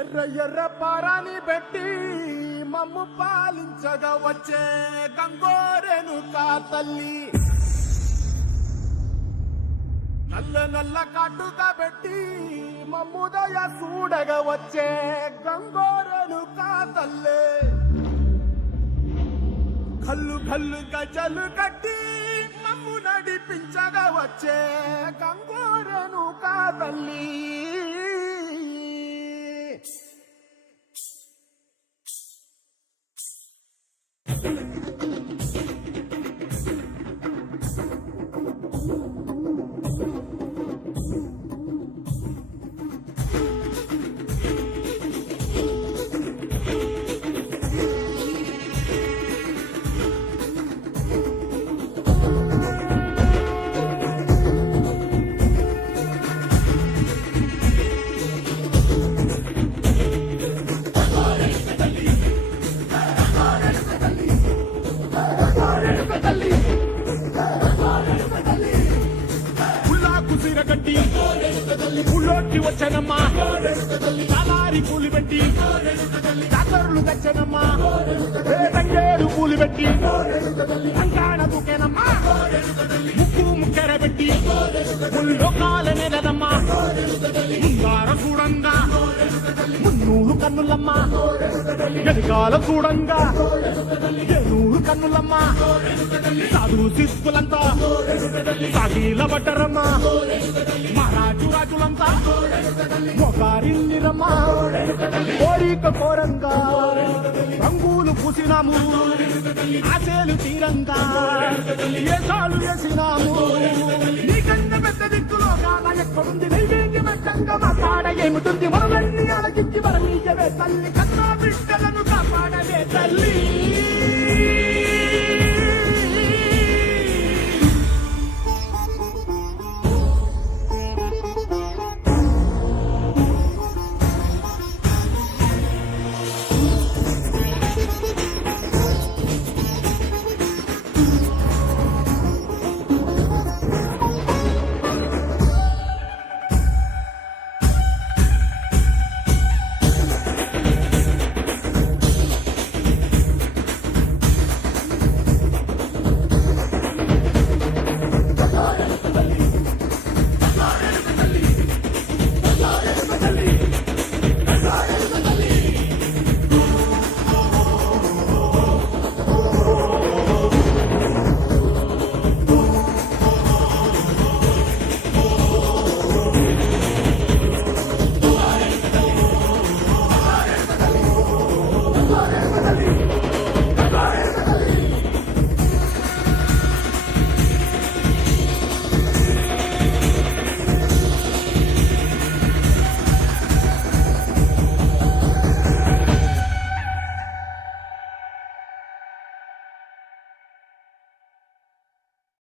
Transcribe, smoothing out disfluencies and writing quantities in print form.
ఎర్ర ఎర్ర పారాని పెట్టి మమ్ము పాలించగా వచ్చే గంగోరెను కా తల్లి, నల్ల నల్ల కాటుగా పెట్టి మమ్ముదయ చూడగా వచ్చే గంగోరెను కా తల్లి, కల్లు కల్లు గజలు కట్టి మమ్ము నడిపించగా వచ్చే గంగోరెను కా తల్లి. పుల్లోకి వచ్చనమ్మా, తలారి పూలు పెట్టి జాతరలు తెచ్చనమ్మా, తంగేరు పూలు పెట్టి అంకాణ దూకేనమ్మా, ముక్కు ముక్కెర పెట్టి ముల్లోకాలనే కదమ్మా, ముంగార చూడంగా మున్నూరు కన్నులమ్మా, ఎదుగాల చూడంగా ఏనూరు కన్నులమ్మా, సాధు శిస్తులంతా సాగిల పడ్డరమ్మా, మహారాజు రాజులంతా మొగారిల్లిరమ్మా, కోరిక కోరంగా రంగులు పూసినాము, ఆశలు తీరంగా ఏసాలు వేసినాము, నీకన్నా పెద్ద దిక్కులో కాన ఎక్కడుంది నైవేద్యం పెట్టంగా మా కాడ ఏమిటుంది, మనలన్నీ అలగించి మన నీయవే తల్లి కన్నా బిడ్డల